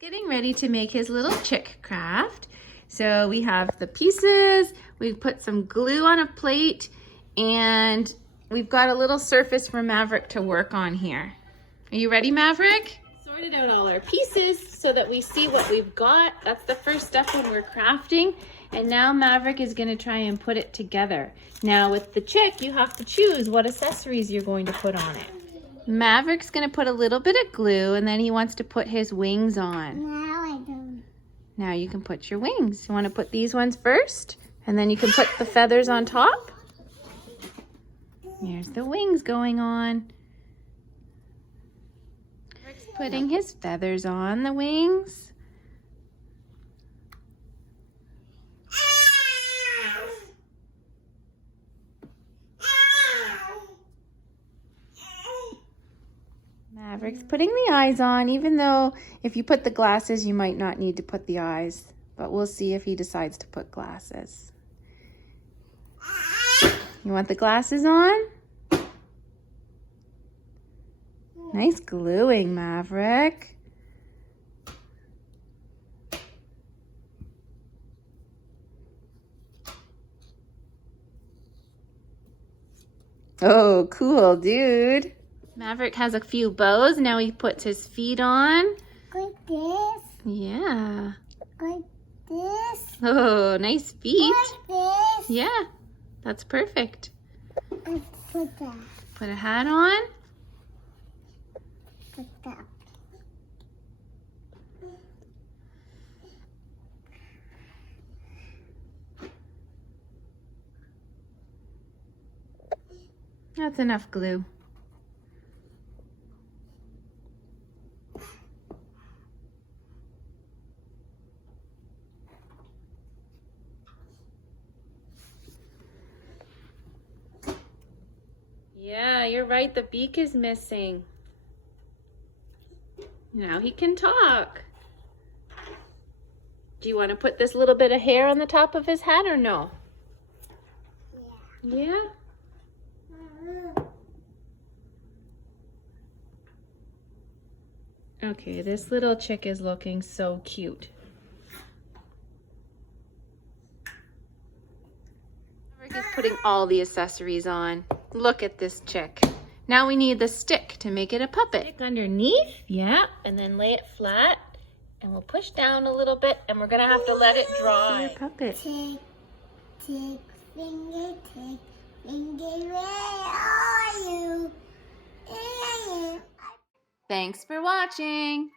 Getting ready to make his little chick craft. So we have the pieces, we've put some glue on a plate, and we've got a little surface for Maverick to work on here. Are you ready, Maverick? Sorted out all our pieces so that we see what we've got. That's the first step when we're crafting. And now Maverick is going to try and put it together. Now with the chick, you have to choose what accessories you're going to put on it. Maverick's going to put a little bit of glue, and then he wants to put his wings on. Now I don't. Now you can put your wings. You want to put these ones first, and then you can put the feathers on top. Here's the wings going on. Maverick's putting his feathers on the wings. Maverick's putting the eyes on, even though if you put the glasses, you might not need to put the eyes. But we'll see if he decides to put glasses. You want the glasses on? Nice gluing, Maverick. Oh, cool, dude. Maverick has a few bows. Now he puts his feet on. Like this. Yeah. Like this. Oh, nice feet. Like this. Yeah, that's perfect. And put that. Put a hat on. Put that. That's enough glue. Yeah, you're right. The beak is missing. Now he can talk. Do you want to put this little bit of hair on the top of his head or no? Yeah. Yeah? Okay, this little chick is looking so cute. Maverick is putting all the accessories on. Look at this chick. Now we need the stick to make it a puppet. Stick underneath, yeah, and then lay it flat. And we'll push down a little bit, and we're gonna have to let it dry. Your puppet. Tick, finger, where are you? Thanks for watching.